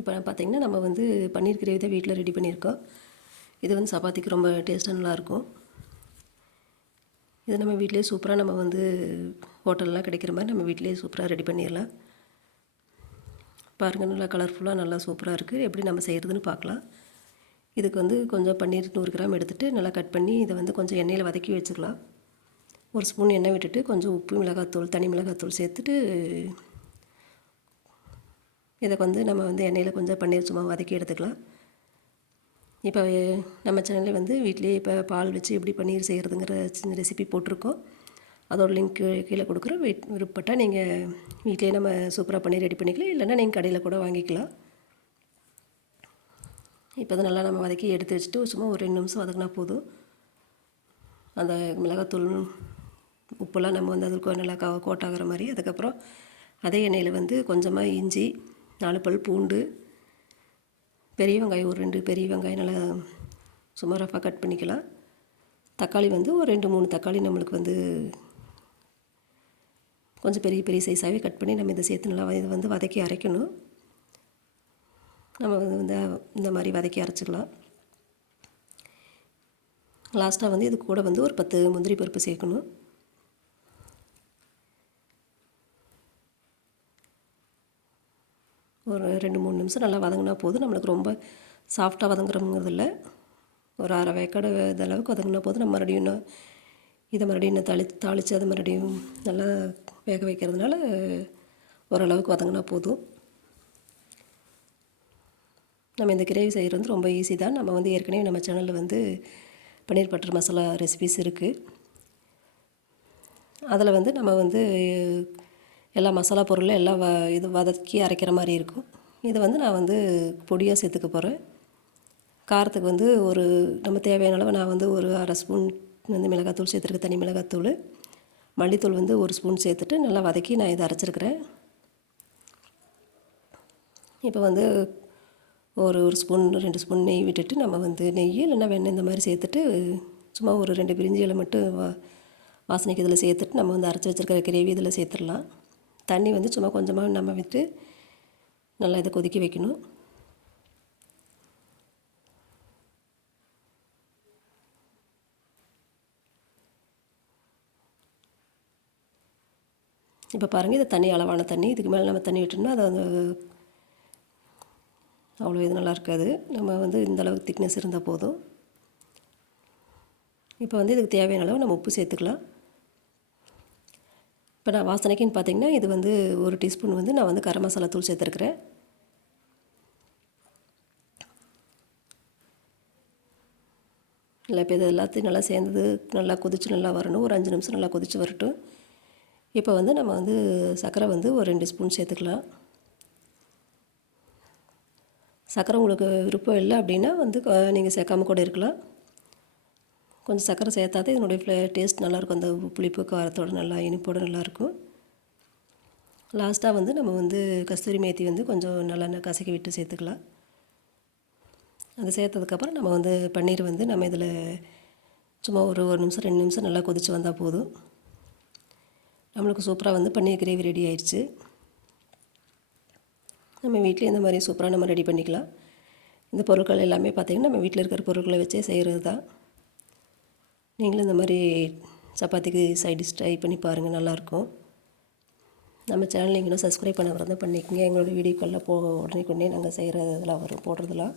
இப்போ பார்த்திங்கன்னா நம்ம வந்து பன்னீர் கிரேவி தான் வீட்டில் ரெடி பண்ணியிருக்கோம். இது வந்து சப்பாத்திக்கு ரொம்ப டேஸ்ட்டாக நல்லாயிருக்கும். இது நம்ம வீட்டிலேயே சூப்பராக நம்ம வந்து ஹோட்டல்லாம் கிடைக்கிற மாதிரி நம்ம வீட்டிலே சூப்பராக ரெடி பண்ணிடலாம். பாருங்கள் நல்லா கலர்ஃபுல்லாக நல்லா சூப்பராக இருக்குது எப்படி நம்ம செய்கிறதுன்னு பார்க்கலாம். இதுக்கு வந்து கொஞ்சம் பன்னீர் நூறு கிராம் எடுத்துகிட்டு நல்லா கட் பண்ணி இதை வந்து கொஞ்சம் எண்ணெயில் வதக்கி வச்சுக்கலாம். ஒரு ஸ்பூன் எண்ணெய் விட்டுட்டு கொஞ்சம் உப்பு மிளகாத்தூள் தனி மிளகாத்தூள் சேர்த்துட்டு இதை வந்து நம்ம வந்து எண்ணெயில் கொஞ்சம் பன்னீர் சும்மா வதக்கி எடுத்துக்கலாம். இப்போ நம்ம சேனலில் வந்து வீட்லேயே இப்போ பால் வச்சு எப்படி பன்னீர் செய்கிறதுங்கிற சின்ன ரெசிபி போட்டிருக்கோம். அதோட லிங்க் கீழே கொடுக்குறோம். வீட் விருப்பப்பட்டால் நீங்கள் வீட்டிலேயே நம்ம சூப்பராக பன்னீர் ரெடி பண்ணிக்கலாம். இல்லைன்னா நீங்கள் கடையில் கூட வாங்கிக்கலாம். இப்போ அதை நல்லா நம்ம வதக்கி எடுத்து வச்சுட்டு சும்மா ஒரு ரெண்டு நிமிஷம் வதக்கினா போதும். அந்த மிளகாத்தூள் உப்புலாம் நம்ம வந்து அதுக்கு நல்லா க கோட்டாகிற மாதிரி. அதுக்கப்புறம் அதே எண்ணெயில் வந்து கொஞ்சமாக இஞ்சி நாலு பல் பூண்டு பெரிய வெங்காயம் ஒரு ரெண்டு பெரிய வெங்காயம் நல்லா சும்மா ரஃபாக கட் பண்ணிக்கலாம். தக்காளி வந்து ஒரு ரெண்டு மூணு தக்காளி நம்மளுக்கு வந்து கொஞ்சம் பெரிய பெரிய சைஸாகவே கட் பண்ணி நம்ம இதை சேர்த்து நல்லா இதை வந்து வதக்கி அரைக்கணும். நம்ம வந்து இந்த இந்த மாதிரி வதக்கி அரைச்சிக்கலாம். லாஸ்ட்டாக வந்து இது கூட வந்து ஒரு பத்து முந்திரி பருப்பு சேர்க்கணும். ஒரு ரெண்டு மூணு நிமிஷம் நல்லா வதங்கினா போதும். நம்மளுக்கு ரொம்ப சாஃப்டாக வதங்குறோங்கிறது இல்லை ஒரு அரை வேக்காடு இதளவுக்கு வதங்கினா போதும். நம்ம மறுபடியும் இன்னும் இதை மறுபடியும் இன்னும் தாளி தாளித்து அதை மறுபடியும் நல்லா வேக வைக்கிறதுனால ஓரளவுக்கு வதங்கினா போதும். நம்ம இந்த கிரேவி செய்கிறது வந்து ரொம்ப ஈஸி தான். நம்ம வந்து ஏற்கனவே நம்ம சேனலில் வந்து பன்னீர் பட்டர் மசாலா ரெசிபிஸ் இருக்குது அதில் வந்து நம்ம வந்து எல்லா மசாலா பொருளும் எல்லாம் வ இது வதக்கி அரைக்கிற மாதிரி இருக்கும். இதை வந்து நான் வந்து பொடியாக சேர்த்துக்க போகிறேன் காரத்துக்கு வந்து ஒரு நம்ம தேவையான அளவு நான் வந்து ஒரு அரை ஸ்பூன் வந்து மிளகாத்தூள் சேர்த்துருக்கேன் தனி மிளகாத்தூள். மல்லித்தூள் வந்து ஒரு ஸ்பூன் சேர்த்துட்டு நல்லா வதக்கி நான் இதை அரைச்சிருக்கிறேன். இப்போ வந்து ஒரு ஒரு ஸ்பூன் ரெண்டு ஸ்பூன் நெய் விட்டுட்டு நம்ம வந்து நெய் இல்லைன்னா வெண்ணெய் இந்த மாதிரி சேர்த்துட்டு சும்மா ஒரு ரெண்டு பிரிஞ்சிகளை மட்டும் வா வாசனைக்கு இதில் சேர்த்துட்டு நம்ம வந்து அரைச்சி வச்சுருக்கிற கிரேவி இதில் சேர்த்துடலாம். தண்ணி வந்து சும்மா கொஞ்சமாக நம்ம விட்டு நல்லா இதை கொதிக்க வைக்கணும். இப்போ பாருங்கள் இது தண்ணி அளவான தண்ணி இதுக்கு மேலே நம்ம தண்ணி விட்டோம்னா அது வந்து அவ்வளோ இது நல்லா இருக்காது. நம்ம வந்து இந்த அளவுக்கு திக்னஸ் இருந்தால் போதும். இப்போ வந்து இதுக்கு தேவையான அளவு நம்ம உப்பு சேர்த்துக்கலாம். இப்போ நான் வாசனைக்குன்னு பார்த்தீங்கன்னா இது வந்து ஒரு டீஸ்பூன் வந்து நான் வந்து கரம் மசாலா தூள் சேர்த்துருக்குறேன். இல்லை இப்போ இது எல்லாத்தையும் நல்லா சேர்ந்தது நல்லா கொதித்து நல்லா வரணும். ஒரு அஞ்சு நிமிஷம் நல்லா கொதித்து வரட்டும். இப்போ வந்து நம்ம வந்து சர்க்கரை வந்து ஒரு ரெண்டு ஸ்பூன் சேர்த்துக்கலாம். சர்க்கரை உங்களுக்கு விருப்பம் இல்லை அப்படின்னா வந்து நீங்கள் சேர்க்காம கூட இருக்கலாம். கொஞ்சம் சர்க்கரை சேர்த்தாதே இதனுடைய ஃப்ளே டேஸ்ட் நல்லாயிருக்கும். அந்த புளிப்பு காரத்தோடு நல்லா இனிப்போடு நல்லாயிருக்கும். லாஸ்ட்டாக வந்து நம்ம வந்து கஸ்தூரி மேத்தி வந்து கொஞ்சம் நல்லா கசக்கி விட்டு சேர்த்துக்கலாம். அது சேர்த்ததுக்கப்புறம் நம்ம வந்து பன்னீர் வந்து நம்ம இதில் சும்மா ஒரு ஒரு நிமிஷம் ரெண்டு நிமிஷம் நல்லா கொதித்து வந்தால் போதும். நம்மளுக்கு சூப்பராக வந்து பன்னீர் கிரேவி ரெடி ஆயிடுச்சு. நம்ம வீட்டிலே இந்த மாதிரி சூப்பராக நம்ம ரெடி பண்ணிக்கலாம். இந்த பொருட்கள் எல்லாமே பார்த்திங்கன்னா நம்ம வீட்டில் இருக்கிற பொருட்களை வச்சே செய்கிறது தான். நீங்களும் இந்த மாதிரி சப்பாத்திக்கு சைட் டிஷ் ட்ரை பண்ணி பாருங்கள் நல்லாயிருக்கும். நம்ம சேனல் நீங்களும் சப்ஸ்கிரைப் பண்ண தான் பண்ணிக்கோங்க. எங்களோட வீடியோக்கெல்லாம் போக உடனே கொண்டே நாங்கள் செய்கிற இதெல்லாம் வரும் போடுறதெல்லாம்.